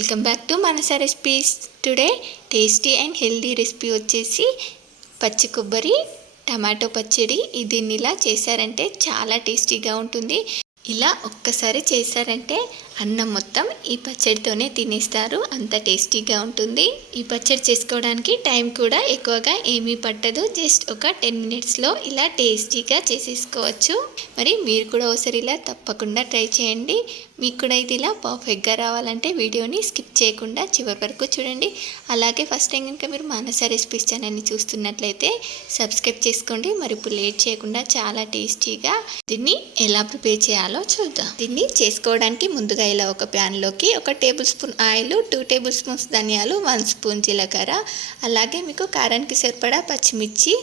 Welcome back to Manasa recipes. Today tasty and healthy recipe వచ్చేసి పచ్చి కొబ్బరి tomato పచ్చడి. దీన్ని ఇలా చేశారంటే చాలా టేస్టీగా ఉంటుంది. ఇలా ఒక్కసారి చేశారంటే అన్నం మొత్తం ఈ పచ్చడితోనే తినేస్తారు, అంత టేస్టీగా ఉంటుంది. ఈ పచ్చడి చేసుకోవడానికి టైం కూడా ఎక్కువగా ఏమీ పట్టదు. జస్ట్ ఒక 10 మినిట్స్లో ఇలా టేస్టీగా చేసేసుకోవచ్చు. మరి మీరు కూడా ఒకసారి ఇలా తప్పకుండా ట్రై చేయండి. మీకు కూడా ఇది ఇలా పర్ఫెక్ట్గా రావాలంటే వీడియోని స్కిప్ చేయకుండా చివరి వరకు చూడండి. అలాగే ఫస్ట్ టైం కనుక మీరు మానస రెసిపీస్ ఛానల్ని చూస్తున్నట్లయితే సబ్స్క్రైబ్ చేసుకోండి. మరి ఇప్పుడు లేట్ చేయకుండా చాలా టేస్టీగా దీన్ని ఎలా ప్రిపేర్ చేయాలో చూద్దాం. దీన్ని చేసుకోవడానికి ముందుగా ఇలా ఒక ప్యాన్లోకి 1 table spoon oil, 2 table spoons ధనియాలు, 1 స్పూన్ జీలకర్ర, అలాగే మీకు కారానికి సరిపడా పచ్చిమిర్చి.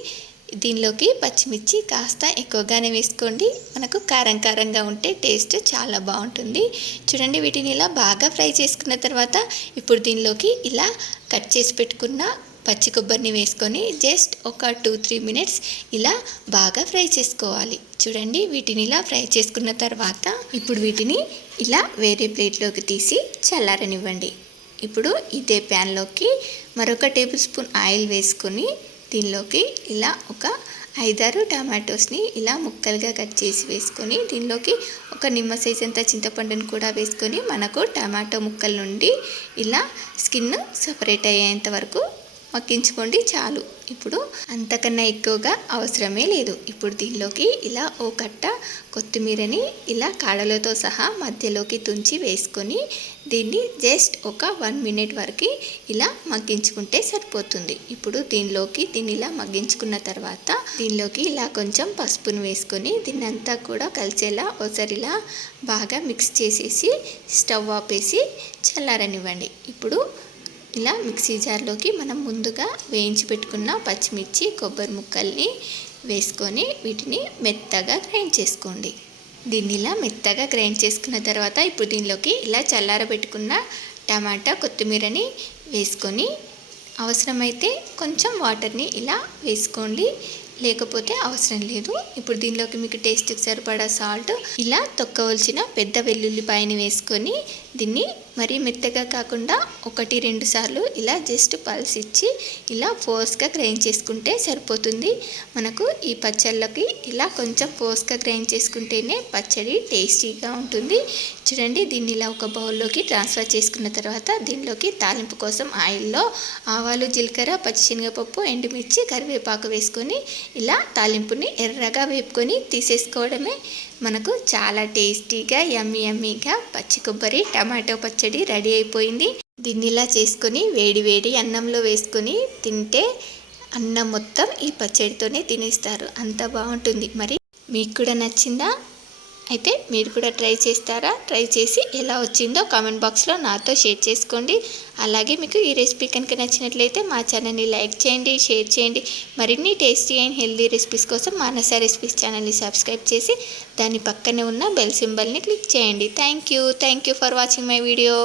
దీనిలోకి పచ్చిమిర్చి కాస్త ఎక్కువగానే వేసుకోండి, మనకు కారం కారంగా ఉంటే టేస్ట్ చాలా బాగుంటుంది. చూడండి, వీటిని ఇలా బాగా ఫ్రై చేసుకున్న తర్వాత ఇప్పుడు దీనిలోకి ఇలా కట్ చేసి పెట్టుకున్న పచ్చి కొబ్బరిని వేసుకొని జస్ట్ ఒక 2-3 మినిట్స్ ఇలా బాగా ఫ్రై చేసుకోవాలి. చూడండి, వీటిని ఇలా ఫ్రై చేసుకున్న తర్వాత ఇప్పుడు వీటిని ఇలా వేరే ప్లేట్లోకి తీసి చల్లారనివ్వండి. ఇప్పుడు ఇదే ప్యాన్లోకి మరొక టేబుల్ స్పూన్ ఆయిల్ వేసుకొని దీనిలోకి ఇలా ఒక 5-6 టమాటోస్ని ఇలా ముక్కలుగా కట్ చేసి వేసుకొని దీనిలోకి ఒక నిమ్మ సైజ్ అంత చింతపండుని కూడా వేసుకొని మనకు టమాటో ముక్కల నుండి ఇలా స్కిన్ సపరేట్ అయ్యేంత వరకు మగ్గించుకోండి చాలు. ఇప్పుడు అంతకన్నా ఎక్కువగా అవసరమే లేదు. ఇప్పుడు దీనిలోకి ఇలా ఓ కట్ట కొత్తిమీరని ఇలా కాడలతో సహా మధ్యలోకి తుంచి వేసుకొని దీన్ని జస్ట్ ఒక 1 మినిట్ వరకు ఇలా మగ్గించుకుంటే సరిపోతుంది. ఇప్పుడు దీన్ని ఇలా మగ్గించుకున్న తర్వాత దీనిలోకి ఇలా కొంచెం పసుపును వేసుకొని దీన్ని అంతా కూడా కలిసేలా ఒకసారి ఇలా బాగా మిక్స్ చేసేసి స్టవ్ ఆపేసి చల్లారనివ్వండి. ఇప్పుడు ఇలా మిక్సీ జార్లోకి మనం ముందుగా వేయించి పెట్టుకున్న పచ్చిమిర్చి, కొబ్బరి ముక్కల్ని వేసుకొని వీటిని మెత్తగా గ్రైండ్ చేసుకోండి. దీన్ని ఇలా మెత్తగా గ్రైండ్ చేసుకున్న తర్వాత ఇప్పుడు దీనిలోకి ఇలా చల్లారబెట్టుకున్న టమాటా, కొత్తిమీరని వేసుకొని అవసరమైతే కొంచెం వాటర్ని ఇలా వేసుకోండి, లేకపోతే అవసరం లేదు. ఇప్పుడు దీనిలోకి మీకు టేస్ట్కి సరిపడా సాల్ట్, ఇలా తొక్కవలసిన పెద్ద వెల్లుల్లిపాయని వేసుకొని దీన్ని మరీ మెత్తగా కాకుండా 1-2 సార్లు ఇలా జస్ట్ పల్స్ ఇచ్చి ఇలా ఫోర్స్గా గ్రైండ్ చేసుకుంటే సరిపోతుంది. మనకు ఈ పచ్చళ్ళకి ఇలా కొంచెం ఫోర్స్గా గ్రైండ్ చేసుకుంటేనే పచ్చడి టేస్టీగా ఉంటుంది. చూడండి, దీన్ని ఇలా ఒక బౌల్లోకి ట్రాన్స్ఫర్ చేసుకున్న తర్వాత దీనిలోకి తాలింపు కోసం ఆయిల్లో ఆవాలు, జీలకర్ర, పచ్చిశనగపప్పు, ఎండుమిర్చి, కరివేపాకు వేసుకొని ఇలా తాలింపుని ఎర్రగా వేపుకొని తీసేసుకోవడమే. మనకు చాలా టేస్టీగా యమ్మీగా పచ్చి కొబ్బరి టమాటో పచ్చడి రెడీ అయిపోయింది. దీన్ని ఇలా చేసుకొని వేడి వేడి అన్నంలో వేసుకొని తింటే అన్నం మొత్తం ఈ పచ్చడితోనే తినేస్తారు, అంత బాగుంటుంది. మరి మీకు కూడా నచ్చిందా? అయితే మీరు కూడా ట్రై చేస్తారా? ట్రై చేసి ఎలా వచ్చిందో కామెంట్ బాక్స్లో నాతో షేర్ చేసుకోండి. అలాగే మీకు ఈ రెసిపీ కనుక నచ్చినట్లయితే మా ఛానల్ని లైక్ చేయండి, షేర్ చేయండి. మరిన్ని టేస్టీ అండ్ హెల్దీ రెసిపీస్ కోసం మానస రెసిపీస్ ఛానల్ని సబ్స్క్రైబ్ చేసి దాని పక్కనే ఉన్న బెల్ సింబల్ని క్లిక్ చేయండి. Thank you for watching my video.